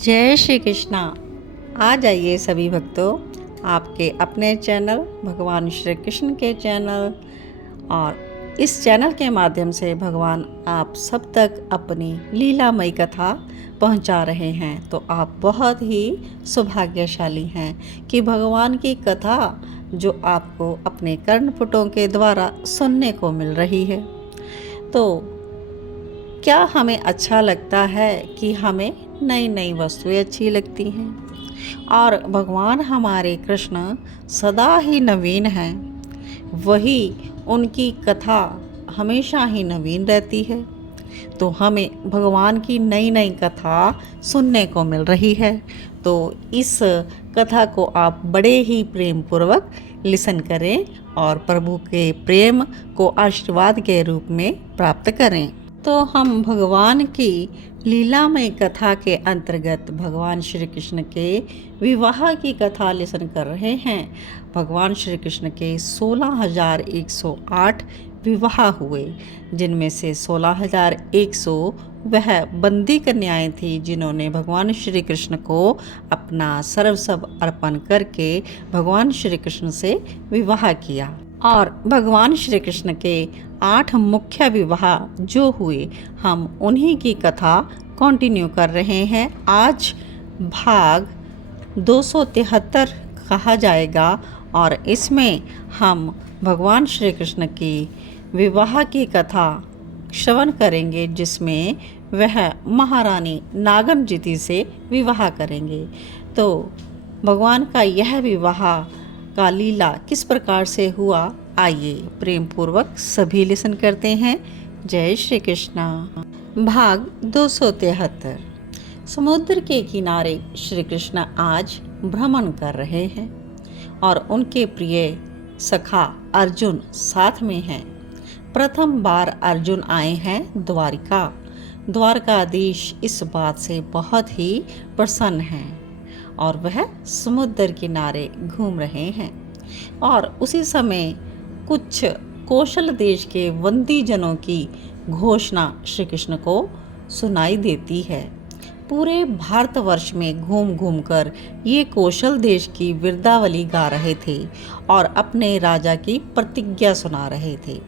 जय श्री कृष्णा। आ जाइए सभी भक्तों आपके अपने चैनल भगवान श्री कृष्ण के चैनल, और इस चैनल के माध्यम से भगवान आप सब तक अपनी लीलामयी कथा पहुंचा रहे हैं। तो आप बहुत ही सौभाग्यशाली हैं कि भगवान की कथा जो आपको अपने कर्णपुटों के द्वारा सुनने को मिल रही है। तो क्या हमें अच्छा लगता है कि हमें नई नई वस्तुएं अच्छी लगती हैं, और भगवान हमारे कृष्ण सदा ही नवीन हैं। वही उनकी कथा हमेशा ही नवीन रहती है। तो हमें भगवान की नई नई कथा सुनने को मिल रही है। तो इस कथा को आप बड़े ही प्रेम पूर्वक लिसन करें और प्रभु के प्रेम को आशीर्वाद के रूप में प्राप्त करें। तो हम भगवान की लीलामय कथा के अंतर्गत भगवान श्री कृष्ण के विवाह की कथा लिसन कर रहे हैं। भगवान श्री कृष्ण के 16,108 विवाह हुए, जिनमें से 16,100 वह बंदी कन्याएं थी जिन्होंने भगवान श्री कृष्ण को अपना सर्वस्व अर्पण करके भगवान श्री कृष्ण से विवाह किया। और भगवान श्री कृष्ण के 8 मुख्य विवाह जो हुए, हम उन्हीं की कथा कंटिन्यू कर रहे हैं। आज भाग 273 कहा जाएगा, और इसमें हम भगवान श्री कृष्ण की विवाह की कथा श्रवण करेंगे, जिसमें वह महारानी नागनजिति से विवाह करेंगे। तो भगवान का यह विवाह का लीला किस प्रकार से हुआ, आइए प्रेम पूर्वक सभी लिसन करते हैं। जय श्री कृष्णा। भाग 273। समुद्र के किनारे श्री कृष्ण आज भ्रमण कर रहे हैं और उनके प्रिय सखा अर्जुन साथ में हैं। प्रथम बार अर्जुन आए हैं द्वारिका। द्वारकाधीश इस बात से बहुत ही प्रसन्न हैं और वह समुद्र किनारे घूम रहे हैं। और उसी समय कुछ कौशल देश के वंदी जनों की घोषणा श्री कृष्ण को सुनाई देती है। पूरे भारतवर्ष में घूम घूम कर ये कौशल देश की वीरतावली गा रहे थे और अपने राजा की प्रतिज्ञा सुना रहे थे।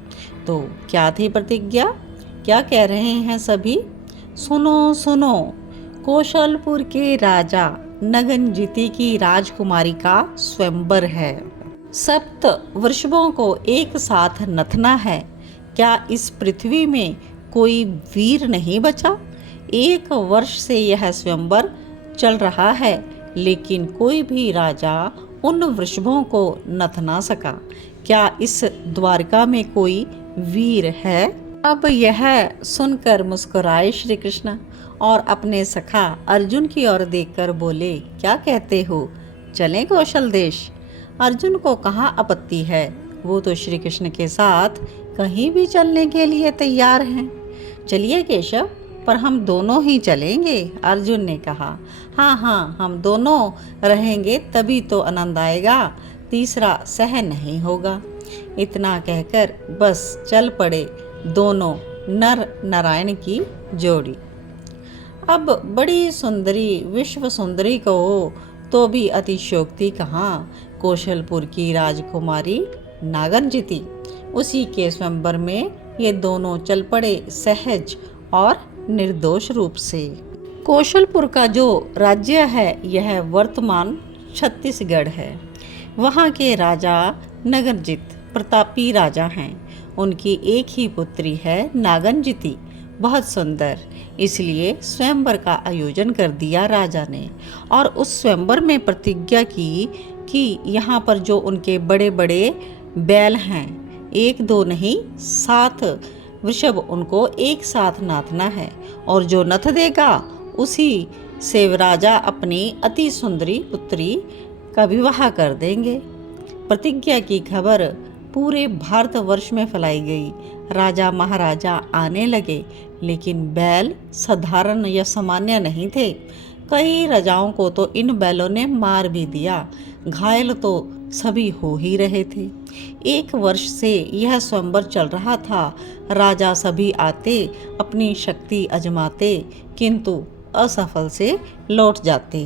तो क्या थी प्रतिज्ञा, क्या कह रहे हैं सभी? सुनो सुनो, कौशलपुर के राजा नगनजिति की राजकुमारी का स्वयंवर है। 7 वृषभों को एक साथ नथना है। क्या इस पृथ्वी में कोई वीर नहीं बचा? 1 वर्ष से यह स्वयंवर चल रहा है, लेकिन कोई भी राजा उन वृषभों को नथ ना सका। क्या इस द्वारका में कोई वीर है? अब यह सुनकर मुस्कुराए श्री कृष्ण और अपने सखा अर्जुन की ओर देखकर बोले, क्या कहते हो, चलें कौशल देश? अर्जुन को कहाँ आपत्ति है, वो तो श्री कृष्ण के साथ कहीं भी चलने के लिए तैयार हैं। चलिए केशव, पर हम दोनों ही चलेंगे, अर्जुन ने कहा। हाँ हाँ, हम दोनों रहेंगे तभी तो आनंद आएगा, तीसरा सहन नहीं होगा। इतना कहकर बस चल पड़े दोनों नर नारायण की जोड़ी। अब बड़ी सुंदरी विश्व सुंदरी को तो भी अतिशयोक्ति कहाँ, कौशलपुर की राजकुमारी नागनजिति, उसी के स्वयंवर में ये दोनों चल पड़े सहज और निर्दोष रूप से। कौशलपुर का जो राज्य है यह वर्तमान छत्तीसगढ़ है। वहाँ के राजा नगनजित प्रतापी राजा हैं। उनकी एक ही पुत्री है नागनजिति, बहुत सुंदर, इसलिए स्वयंवर का आयोजन कर दिया राजा ने। और उस स्वयंवर में प्रतिज्ञा की कि यहाँ पर जो उनके बड़े बड़े बैल हैं, 1-2 नहीं 7 वृषभ उनको एक साथ नाथना है, और जो नथ देगा उसी से राजा अपनी अति सुंदरी पुत्री का विवाह कर देंगे। प्रतिज्ञा की खबर पूरे भारतवर्ष में फैलाई गई। राजा महाराजा आने लगे, लेकिन बैल साधारण या सामान्य नहीं थे। कई राजाओं को तो इन बैलों ने मार भी दिया, घायल तो सभी हो ही रहे थे। 1 वर्ष से यह स्वयंवर चल रहा था। राजा सभी आते, अपनी शक्ति आजमाते, किंतु असफल से लौट जाते।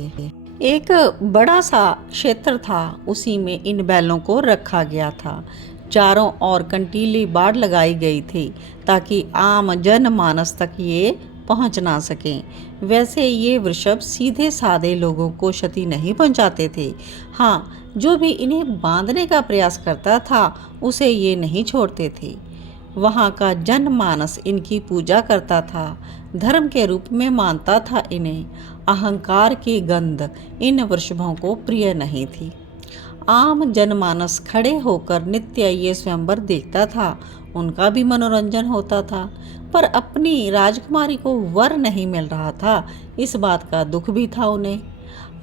एक बड़ा सा क्षेत्र था, उसी में इन बैलों को रखा गया था। चारों ओर कंटीली बाड़ लगाई गई थी ताकि आम जनमानस तक ये पहुंच ना सकें। वैसे ये वृषभ सीधे साधे लोगों को क्षति नहीं पहुंचाते थे। हाँ, जो भी इन्हें बांधने का प्रयास करता था उसे ये नहीं छोड़ते थे। वहाँ का जनमानस इनकी पूजा करता था, धर्म के रूप में मानता था इन्हें। अहंकार की गंध इन वृषभों को प्रिय नहीं थी। आम जनमानस खड़े होकर नित्य ये स्वयंवर देखता था, उनका भी मनोरंजन होता था, पर अपनी राजकुमारी को वर नहीं मिल रहा था, इस बात का दुख भी था उन्हें।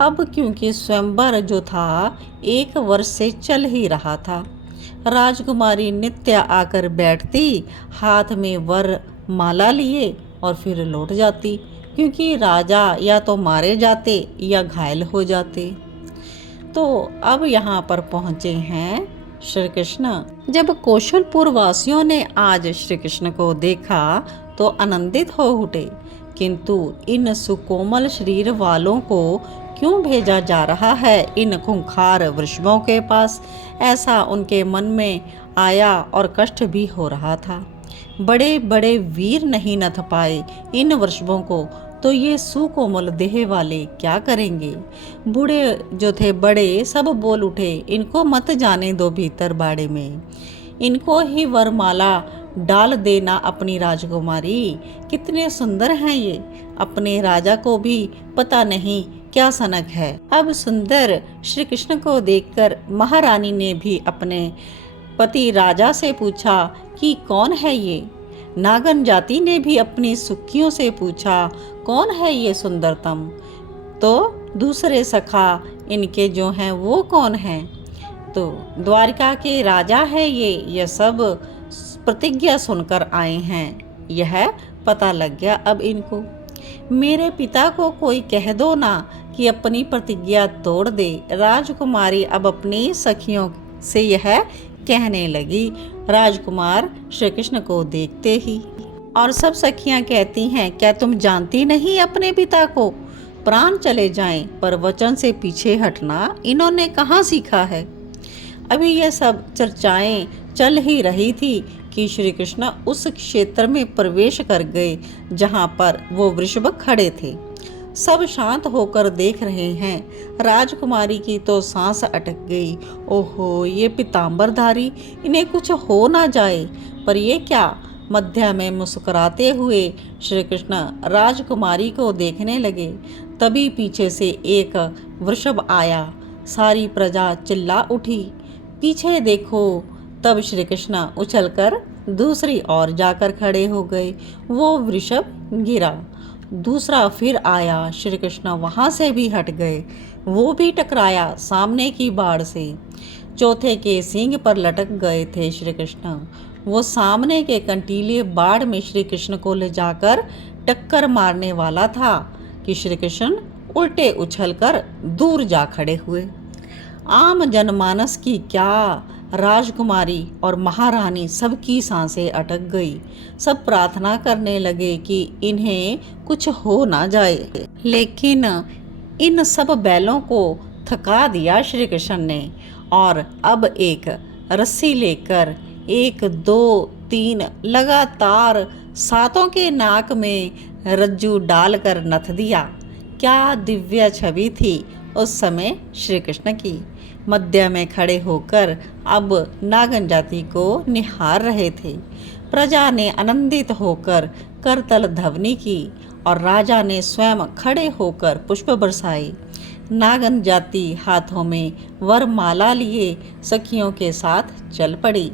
अब क्योंकि स्वयंवर जो था 1 वर्ष से चल ही रहा था, राजकुमारी नित्य आकर बैठती, हाथ में वर माला लिए और फिर लौट जाती, क्योंकि राजा या तो मारे जाते या घायल हो जाते। तो अब यहाँ पर पहुँचे हैं श्री कृष्ण। जब कौशलपुर वासियों ने आज श्री कृष्ण को देखा तो आनंदित हो उठे, किंतु इन सुकोमल शरीर वालों को क्यों भेजा जा रहा है इन खूंखार वृषभों के पास, ऐसा उनके मन में आया और कष्ट भी हो रहा था। बड़े बड़े वीर नहीं नथ पाए इन वृषभों को, तो ये सुकोमल देह वाले क्या करेंगे। बूढ़े जो थे बड़े सब बोल उठे, इनको मत जाने दो भीतर बाड़े में, इनको ही वरमाला डाल देना अपनी राजकुमारी। कितने सुंदर हैं ये, अपने राजा को भी पता नहीं क्या सनक है। अब सुंदर श्री कृष्ण को देखकर महारानी ने भी अपने पति राजा से पूछा कि कौन है ये। नागन जाति ने भी अपनी सुखियों से पूछा कौन है ये सुंदरतम। तो दूसरे सखा इनके जो हैं वो कौन हैं, तो द्वारिका के राजा है ये सब प्रतिज्ञा सुनकर आए हैं, यह पता लग गया अब इनको। मेरे पिता को कोई कह दो ना कि अपनी प्रतिज्ञा तोड़ दे। राजकुमारी अब अपनी सखियों से यह कहने लगी। राजकुमार श्री कृष्ण को देखते ही और सब सखियां कहती हैं, क्या तुम जानती नहीं अपने पिता को? प्राण चले जाएं पर वचन से पीछे हटना इन्होंने कहाँ सीखा है। अभी यह सब चर्चाएं चल ही रही थी कि श्री कृष्ण उस क्षेत्र में प्रवेश कर गए जहाँ पर वो वृषभ खड़े थे। सब शांत होकर देख रहे हैं। राजकुमारी की तो सांस अटक गई। ओहो, ये पीतांबरधारी, इन्हें कुछ हो ना जाए। पर ये क्या? मध्य में मुस्कुराते हुए श्री कृष्ण राजकुमारी को देखने लगे। तभी पीछे से एक वृषभ आया। सारी प्रजा चिल्ला उठी, पीछे देखो। तब श्री कृष्ण उछलकर दूसरी ओर जाकर खड़े हो गए। वो वृषभ गिरा। दूसरा फिर आया, श्री कृष्ण वहाँ से भी हट गए। वो भी टकराया सामने की बाड़ से। चौथे के सींग पर लटक गए थे श्री कृष्ण। वो सामने के कंटीले बाड़ में श्री कृष्ण को ले जाकर टक्कर मारने वाला था कि श्री कृष्ण उल्टे उछलकर दूर जा खड़े हुए। आम जनमानस की क्या, राजकुमारी और महारानी सबकी सांसें अटक गई। सब प्रार्थना करने लगे कि इन्हें कुछ हो ना जाए। लेकिन इन सब बैलों को थका दिया श्री कृष्ण ने और अब एक रस्सी लेकर 1 2 3 लगातार 7 के नाक में रज्जू डालकर नथ दिया। क्या दिव्य छवि थी उस समय श्री कृष्ण की। मध्य में खड़े होकर अब नागन जाति को निहार रहे थे। प्रजा ने आनंदित होकर करतल ध्वनि की और राजा ने स्वयं खड़े होकर पुष्प बरसाए। नागन जाति हाथों में वरमाला लिए सखियों के साथ चल पड़ी।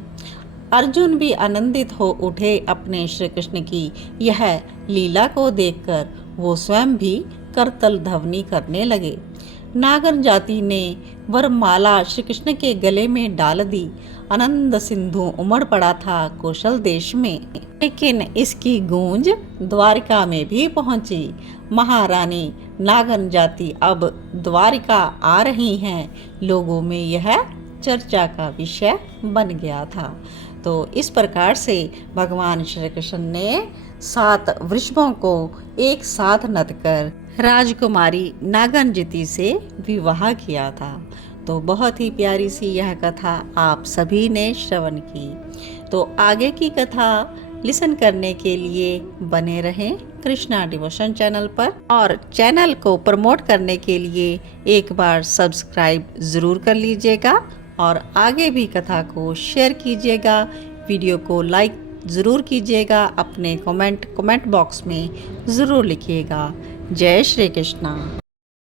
अर्जुन भी आनंदित हो उठे अपने श्री कृष्ण की यह लीला को देखकर। वो स्वयं भी करतल ध्वनि करने लगे। नागन जाति ने वरमाला श्री कृष्ण के गले में डाल दी। आनंद सिंधु उमड़ पड़ा था कौशल देश में। लेकिन इसकी गूंज द्वारिका में भी पहुंची। महारानी नागन जाति अब द्वारिका आ रही हैं। लोगों में यह चर्चा का विषय बन गया था। तो इस प्रकार से भगवान श्री कृष्ण ने 7 वृषभों को एक साथ नद कर राजकुमारी नागनजिति से विवाह किया था। तो बहुत ही प्यारी सी यह कथा आप सभी ने श्रवण की। तो आगे की कथा लिसन करने के लिए बने रहें कृष्णा डिवोशन चैनल पर, और चैनल को प्रमोट करने के लिए एक बार सब्सक्राइब ज़रूर कर लीजिएगा और आगे भी कथा को शेयर कीजिएगा। वीडियो को लाइक ज़रूर कीजिएगा, अपने कमेंट बॉक्स में ज़रूर लिखिएगा। जय श्री कृष्णा।